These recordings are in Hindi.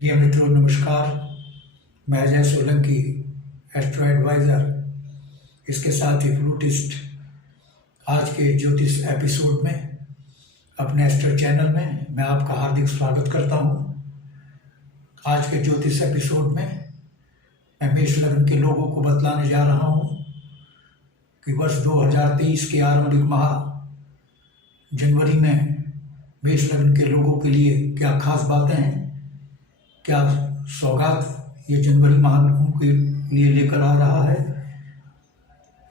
प्रिय मित्रों नमस्कार। मैं अजय सोलंकी, एस्ट्रो एडवाइज़र, इसके साथ ही फ्लूटिस्ट। आज के ज्योतिष एपिसोड में अपने एस्ट्रो चैनल में मैं आपका हार्दिक स्वागत करता हूं। आज के ज्योतिष एपिसोड में मैं मेष लग्न के लोगों को बतलाने जा रहा हूं कि वर्ष 2023 के आरंभिक माह जनवरी में मेष लग्न के लोगों के लिए क्या खास बातें हैं, क्या सौगात ये जनवरी माह उनके लिए लेकर आ रहा है।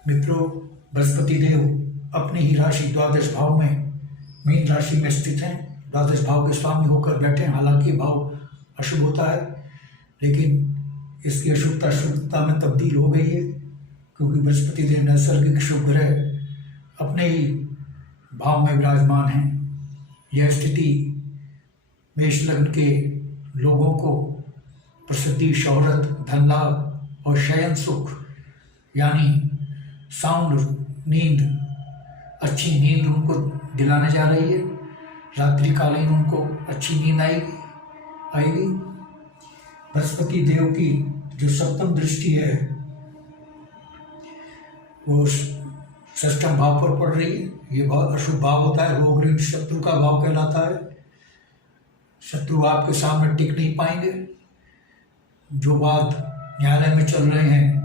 मित्रों, बृहस्पति देव अपनी ही राशि द्वादश भाव में मीन राशि में स्थित हैं, द्वादश भाव के स्वामी होकर बैठे हैं। हालांकि भाव अशुभ होता है, लेकिन इसकी अशुभता शुभता में तब्दील हो गई है, क्योंकि बृहस्पति देव नैसर्गिक शुभ ग्रह अपने ही भाव में विराजमान हैं। यह स्थिति मेष लग्न के लोगों को प्रसिद्धि, शोहरत, धन लाभ और शयन सुख यानी साउंड नींद, अच्छी नींद उनको दिलाने जा रही है। रात्रिकालीन उनको अच्छी नींद आएगी। बृहस्पति देव की जो सप्तम दृष्टि है वो षष्ठम भाव पर पड़ रही है। ये बहुत अशुभ भाव होता है, रोग ऋण शत्रु का भाव कहलाता है। शत्रु आपके सामने टिक नहीं पाएंगे। जो बात न्यायालय में चल रहे हैं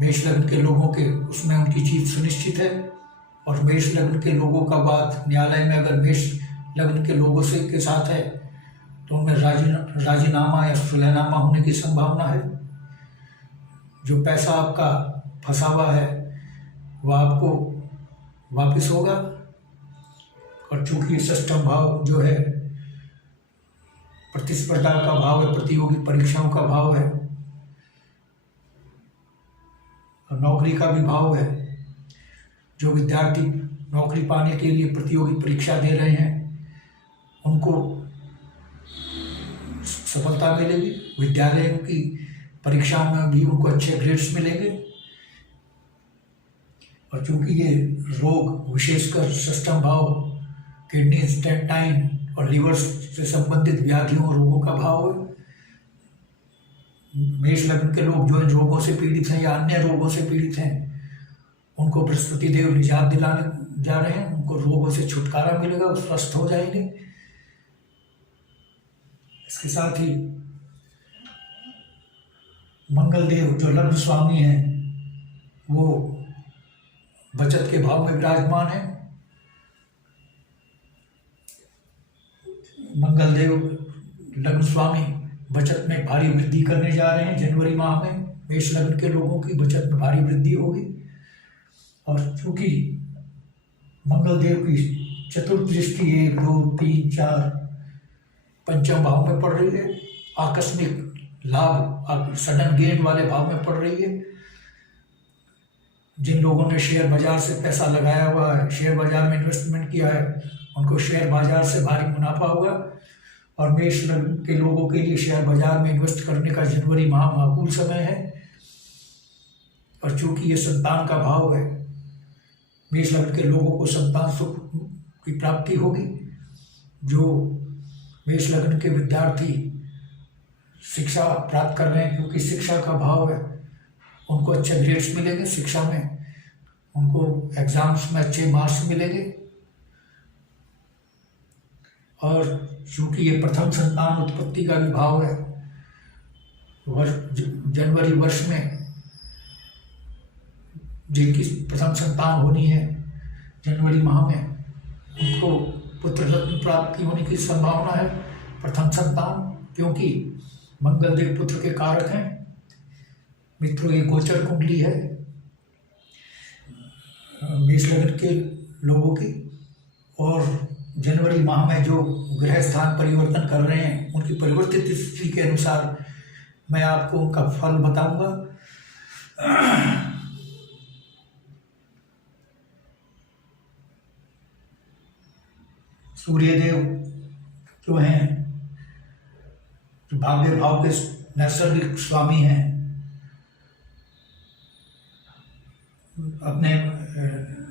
मेष लग्न के लोगों के, उसमें उनकी जीत सुनिश्चित है। और मेष लग्न के लोगों का बात न्यायालय में अगर मेष लग्न के लोगों से के साथ है तो उनमें राजीनामा या सुलहनामा होने की संभावना है। जो पैसा आपका फंसा हुआ है वह आपको वापस होगा। और चूंकि षष्ठम भाव जो है प्रतिस्पर्धा का भाव है, प्रतियोगी परीक्षाओं का भाव है, और नौकरी का भी भाव है। जो विद्यार्थी नौकरी पाने के लिए प्रतियोगी परीक्षा दे रहे हैं उनको सफलता मिलेगी। विद्यालयों की परीक्षाओं में भी उनको अच्छे ग्रेड्स मिलेंगे। और चूंकि ये रोग विशेषकर षष्ठम भाव किडनी, इंटेस्टाइन और लिवर से संबंधित व्याधियों और रोगों का भाव है, मेष लग्न के लोग जो इन रोगों से पीड़ित हैं या अन्य रोगों से पीड़ित हैं उनको बृहस्पति देव निजात दिलाने जा रहे हैं। उनको रोगों से छुटकारा मिलेगा, वो स्वस्थ हो जाएंगे। इसके साथ ही मंगल देव जो लग्न स्वामी हैं वो बचत के भाव में विराजमान है। मंगल देव लग्न स्वामी बचत में भारी वृद्धि करने जा रहे हैं। जनवरी माह में मेष लग्न के लोगों की बचत में भारी वृद्धि होगी। और चूंकि मंगल देव की चतुर्थ दृष्टि 1, 2, 3, 4 पंचम भाव में पड़ रही है, आकस्मिक लाभ, सडन गेन वाले भाव में पड़ रही है। जिन लोगों ने शेयर बाजार से पैसा लगाया हुआ है, शेयर बाजार में इन्वेस्टमेंट किया है, उनको शेयर बाजार से भारी मुनाफा होगा। और मेष लग्न के लोगों के लिए शेयर बाजार में इन्वेस्ट करने का जनवरी माह माकूल समय है। और चूंकि ये संतान का भाव है, मेष लग्न के लोगों को संतान सुख की प्राप्ति होगी। जो मेष लग्न के विद्यार्थी शिक्षा प्राप्त कर रहे हैं, क्योंकि शिक्षा का भाव है, उनको अच्छे ग्रेड्स मिलेंगे। शिक्षा में उनको एग्जाम्स में अच्छे मार्क्स मिलेंगे। और चूंकि ये प्रथम संतान उत्पत्ति का भी भाव है, जनवरी वर्ष में जिनकी प्रथम संतान होनी है जनवरी माह में, उनको पुत्र रत्न प्राप्ति होने की संभावना है। प्रथम संतान, क्योंकि मंगल देव पुत्र के कारक हैं। मित्रों, ये गोचर कुंडली है मेष लग्न के लोगों की। और जनवरी माह में जो ग्रह स्थान परिवर्तन कर रहे हैं उनकी परिवर्तित स्थिति के अनुसार मैं आपको उनका फल बताऊंगा। सूर्यदेव जो हैं, जो भाग्य भाव के नैसर्गिक स्वामी हैं, अपने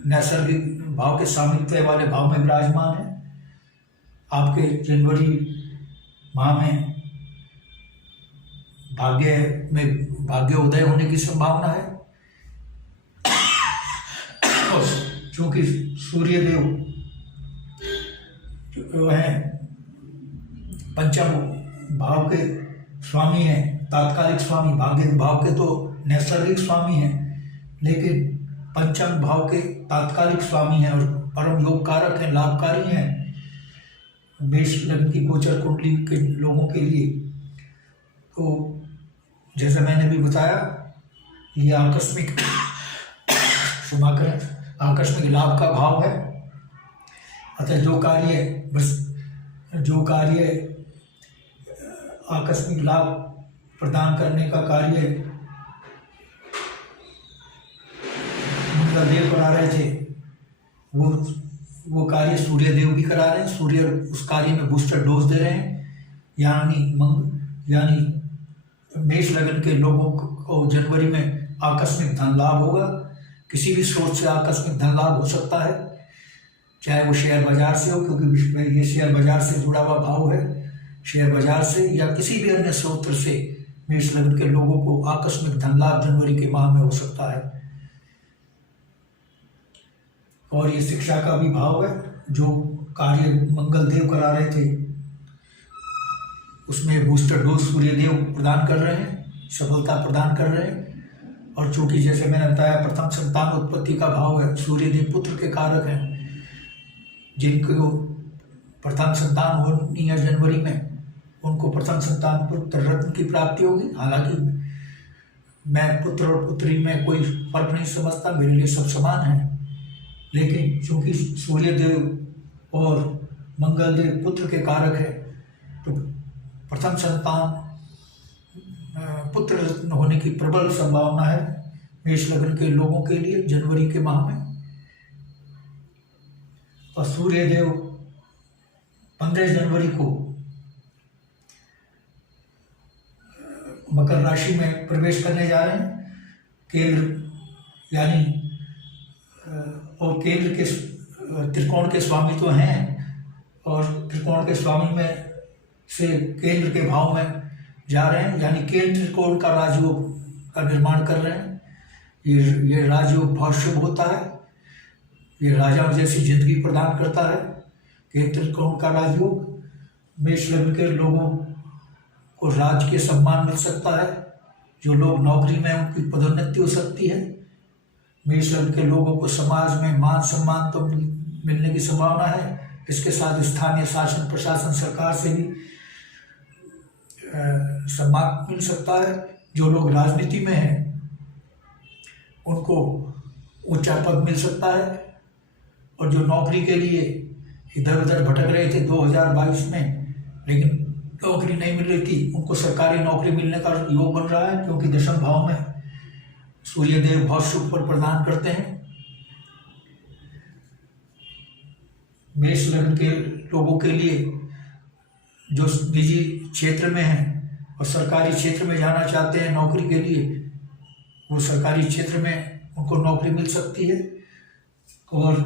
नैसर्गिक भाव के स्वामित्व वाले भाव में विराजमान है। आपके जनवरी माह में भाग्य उदय होने की संभावना है। और चूंकि सूर्य देव जो है पंचम भाव के स्वामी हैं, तात्कालिक स्वामी, भाग्य भाव के तो नैसर्गिक स्वामी हैं, लेकिन पंचम भाव के तात्कालिक स्वामी हैं और परम योग कारक हैं, लाभकारी हैं मेष लग्न की गोचर कुंडली के लोगों के लिए। तो जैसे मैंने भी बताया, ये आकस्मिक आकस्मिक लाभ का भाव है। अतः जो कार्य आकस्मिक लाभ प्रदान करने का कार्य मंगल देव करा रहे थे, वो कार्य सूर्य देव भी करा रहे हैं। सूर्य उस कार्य में बूस्टर डोज दे रहे हैं, यानी मेष लग्न के लोगों को जनवरी में आकस्मिक धन लाभ होगा। किसी भी स्रोत से आकस्मिक धन लाभ हो सकता है, चाहे वो शेयर बाजार से हो, क्योंकि ये शेयर बाजार से जुड़ा हुआ भाव है। शेयर बाजार से या किसी भी अन्य स्रोत से मेष लग्न के लोगों को आकस्मिक धन लाभ जनवरी के माह में हो सकता है। और ये शिक्षा का भी भाव है। जो कार्य मंगल देव करा रहे थे उसमें बूस्टर डोज सूर्य देव प्रदान कर रहे हैं, सफलता प्रदान कर रहे हैं। और चूंकि जैसे मैंने बताया प्रथम संतान उत्पत्ति का भाव है, सूर्य देव पुत्र के कारक हैं। जिनको प्रथम संतान होनी है जनवरी में, उनको प्रथम संतान पुत्र रत्न की प्राप्ति होगी। हालांकि मैं पुत्र और पुत्री में कोई फर्क नहीं समझता, मेरे लिए सब समान है। लेकिन चूंकि सूर्य देव और मंगल देव पुत्र के कारक है, तो प्रथम संतान पुत्र रत्न होने की प्रबल संभावना है मेष लग्न के लोगों के लिए जनवरी के माह में। और सूर्य देव 15 जनवरी को मकर राशि में प्रवेश करने जा रहे हैं। केंद्र यानी और केंद्र के त्रिकोण के स्वामी तो हैं, और त्रिकोण के स्वामी में से केंद्र के भाव में जा रहे हैं, यानी केंद्र त्रिकोण का राजयोग का निर्माण कर रहे हैं। ये राजयोग बहुत शुभ होता है, ये राजा जैसी जिंदगी प्रदान करता है। केंद्र त्रिकोण का राजयोग मेष लग्न के लोगों को राज के सम्मान मिल सकता है। जो लोग नौकरी में, उनकी पदोन्नति हो सकती है। मेष लग्न के लोगों को समाज में मान सम्मान तो मिलने की संभावना है। इसके साथ स्थानीय शासन प्रशासन सरकार से भी सम्मान मिल सकता है। जो लोग राजनीति में हैं उनको ऊंचा पद मिल सकता है। और जो नौकरी के लिए इधर उधर भटक रहे थे 2022 में, लेकिन नौकरी नहीं मिल रही थी, उनको सरकारी नौकरी मिलने का योग बन रहा है, क्योंकि दशम भाव में सूर्य देव बहुत शुभ फल प्रदान करते हैं। मेष लग्न के लोगों के लिए जो निजी क्षेत्र में हैं और सरकारी क्षेत्र में जाना चाहते हैं नौकरी के लिए, वो सरकारी क्षेत्र में उनको नौकरी मिल सकती है। और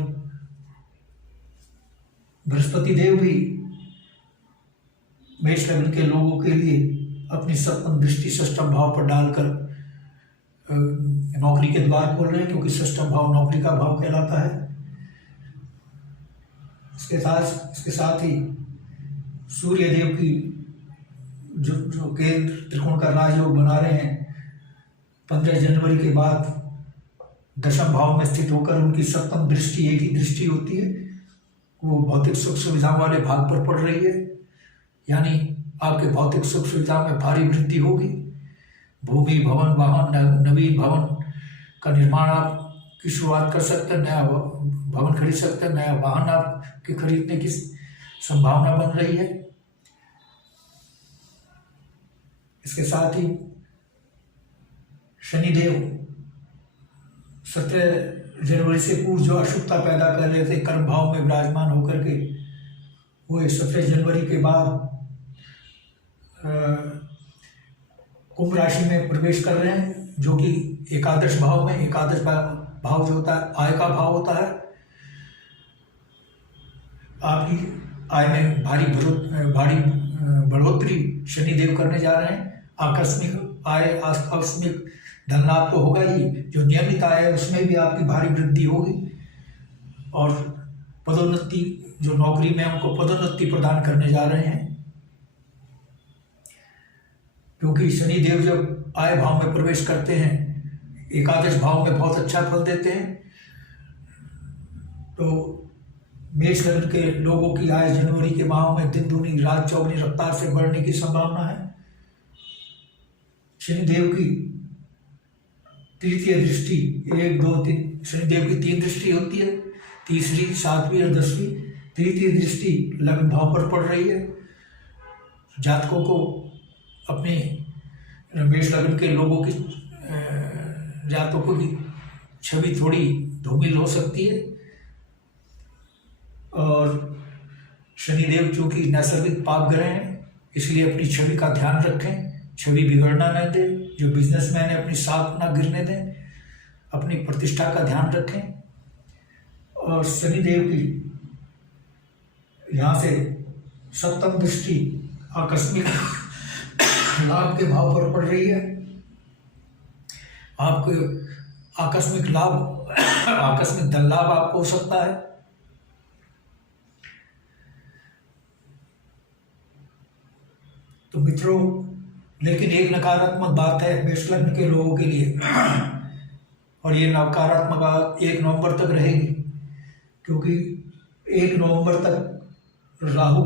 बृहस्पति देव भी मेष लग्न के लोगों के लिए अपनी सप्तम दृष्टि षष्ठम भाव पर डालकर नौकरी के द्वार खोल रहे हैं, क्योंकि षष्ठम भाव नौकरी का भाव कहलाता है। इसके साथ ही सूर्य देव की जो केंद्र त्रिकोण का राजयोग बना रहे हैं, 15 जनवरी के बाद दशम भाव में स्थित होकर उनकी सप्तम दृष्टि, एक ही दृष्टि होती है, वो भौतिक सुख सुविधाओं वाले भाग पर पड़ रही है। यानी आपके भौतिक सुख सुविधाओं में भारी वृद्धि होगी। भूमि, भवन, वाहन, नवीन भवन का निर्माण आप की शुरुआत कर सकते हैं, नया भवन खरीद सकते हैं, नया वाहन आपके खरीदने की संभावना बन रही है। इसके साथ ही शनिदेव 17 जनवरी से पूर्व जो अशुभता पैदा कर रहे थे कर्म भाव में विराजमान होकर के, वो 17 जनवरी के बाद कुंभ राशि में प्रवेश कर रहे हैं, जो कि एकादश भाव में, एकादश भाव जो होता है आय का भाव होता है। आपकी आय में भारी बढ़ोतरी शनिदेव करने जा रहे हैं। आकस्मिक आय, आकस्मिक धन लाभ तो होगा ही, जो नियमित आय है उसमें भी आपकी भारी वृद्धि होगी। और पदोन्नति, जो नौकरी में उनको पदोन्नति प्रदान करने जा रहे हैं, क्योंकि शनि देव जब आय भाव में प्रवेश करते हैं, एकादश भाव में बहुत अच्छा फल देते हैं। तो मेष लग्न के लोगों की आय जनवरी के माह में दिन दूनी रात चौगुनी रफ्तार से बढ़ने की संभावना है। शनिदेव की तृतीय दृष्टि 1, 2, 3, शनिदेव की 3 दृष्टि होती है, तीसरी, 7वीं और 10वीं। तृतीय दृष्टि लग्न भाव पर पड़ रही है। जातकों को अपने मेष लग्न के लोगों की जातकों की छवि थोड़ी धूमिल हो सकती है। और शनिदेव चूंकि नैसर्गिक पाप ग्रह हैं, इसलिए अपनी छवि का ध्यान रखें, छवि बिगड़ना न दें। जो बिजनेसमैन है अपनी साख ना गिरने दें, अपनी प्रतिष्ठा का ध्यान रखें। और शनिदेव की यहाँ से 7वीं दृष्टि आकस्मिक लाभ के भाव पर पड़ रही है। आपको आकस्मिक लाभ, आकस्मिक धन लाभ आपको हो सकता है। तो मित्रों, लेकिन एक नकारात्मक बात है मेष लग्न के लोगों के लिए, और ये नकारात्मक 1 नवंबर तक रहेगी, क्योंकि 1 नवंबर तक राहु,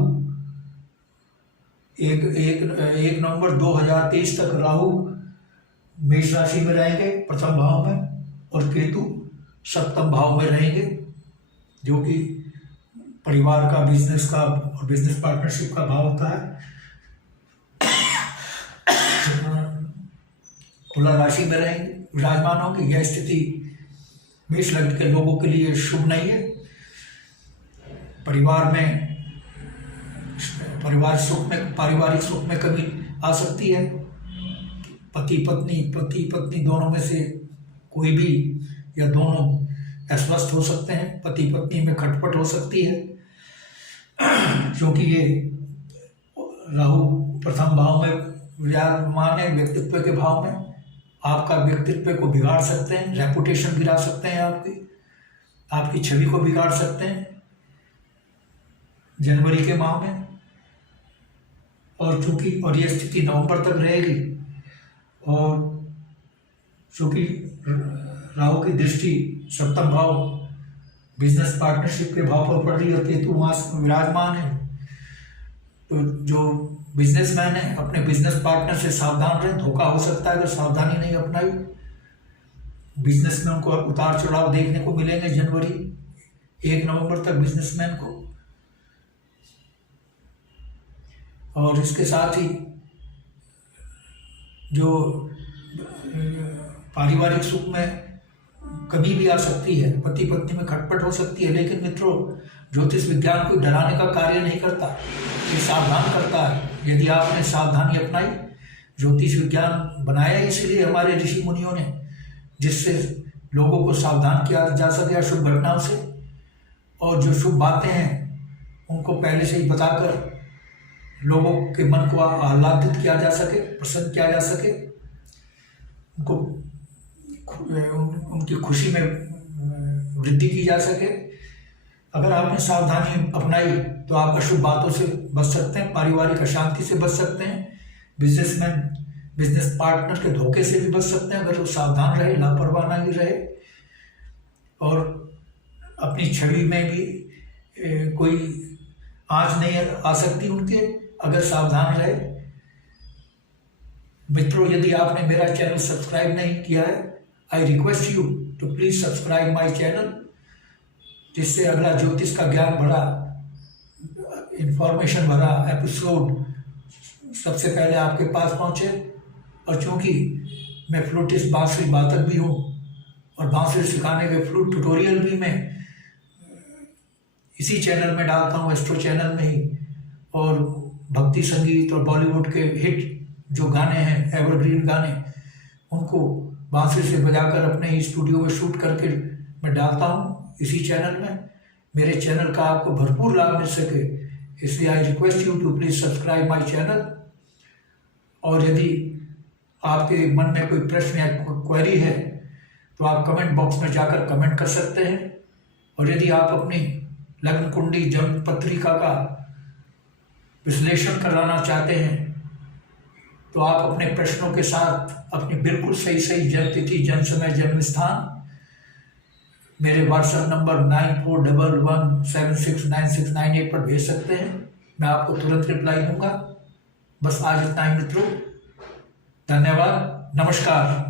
1 नवंबर 2023 तक राहु मेष राशि में रहेंगे प्रथम भाव में, और केतु 7वें भाव में रहेंगे, जो कि परिवार का, बिजनेस का और बिजनेस पार्टनरशिप का भाव होता है। तुला राशि में रहेंगे, विराजमान होंगे। यह स्थिति मेष लग्न के लोगों के लिए शुभ नहीं है। पारिवारिक सुख में कमी आ सकती है। पति पत्नी दोनों में से कोई भी या दोनों अस्वस्थ हो सकते हैं। पति पत्नी में खटपट हो सकती है, क्योंकि ये राहु प्रथम भाव में विराजमान है, व्यक्तित्व के भाव में। आपका व्यक्तित्व को बिगाड़ सकते हैं, रेपुटेशन गिरा सकते हैं, आपकी छवि को बिगाड़ सकते हैं जनवरी के माह में। और ये स्थिति नवंबर तक रहेगी। और चूंकि राहु की दृष्टि 7वें भाव बिजनेस पार्टनरशिप के भाव पर पड़ रही है, केतु वहाँ विराजमान है, तो जो बिजनेसमैन है अपने बिजनेस पार्टनर से सावधान रहें। धोखा हो सकता है अगर सावधानी नहीं अपनाई। बिजनेस में उनको उतार चढ़ाव देखने को मिलेंगे जनवरी 1 नवंबर तक बिजनेसमैन को। और इसके साथ ही जो पारिवारिक सुख में कमी भी आ सकती है, पति पत्नी में खटपट हो सकती है। लेकिन मित्रों, ज्योतिष विज्ञान कोई डराने का कार्य नहीं करता, ये सावधान करता है। यदि आपने सावधानी अपनाई, ज्योतिष विज्ञान बनाया इसलिए हमारे ऋषि मुनियों ने, जिससे लोगों को सावधान किया जा सके अशुभ घटनाओं से, और जो शुभ बातें हैं उनको पहले से ही बताकर लोगों के मन को आह्लादित किया जा सके, प्रसन्न किया जा सके, उनकी खुशी में वृद्धि की जा सके। अगर आपने सावधानी अपनाई तो आप अशुभ बातों से बच सकते हैं, पारिवारिक अशांति से बच सकते हैं, बिजनेस पार्टनर के धोखे से भी बच सकते हैं अगर वो सावधान रहे, लापरवाह नहीं रहे। और अपनी छवि में भी कोई आंच नहीं आ सकती उनके, अगर सावधान रहे। मित्रों, यदि आपने मेरा चैनल सब्सक्राइब नहीं किया है, I request you to please subscribe my channel, जिससे अगला ज्योतिष का ज्ञान भरा, इंफॉर्मेशन भरा एपिसोड सबसे पहले आपके पास पहुंचे। और चूंकि मैं फ्लूटिस्ट, बांसुरी वादक भी हूँ, और बांसुरी सिखाने के फ्लूट ट्यूटोरियल भी मैं इसी चैनल में डालता हूँ, एस्ट्रो चैनल में ही। और भक्ति संगीत और बॉलीवुड के हिट जो गाने हैं, एवरग्रीन गाने, उनको बांसुरी से बजाकर अपने ही स्टूडियो में शूट करके मैं डालता हूँ इसी चैनल में। मेरे चैनल का आपको भरपूर लाभ मिल सके, इसलिए I request you to please subscribe my channel. और यदि आपके मन में कोई प्रश्न या क्वेरी है तो आप कमेंट बॉक्स में जाकर कमेंट कर सकते हैं। और यदि आप अपनी लग्न कुंडली जन्म पत्रिका का विश्लेषण कराना चाहते हैं तो आप अपने प्रश्नों के साथ अपनी बिल्कुल सही जन्म तिथि, जन्म समय, जन्म स्थान मेरे व्हाट्सएप नंबर 9411769698 पर भेज सकते हैं। मैं आपको तुरंत रिप्लाई दूंगा। बस आज इतना ही मित्रों। धन्यवाद। नमस्कार।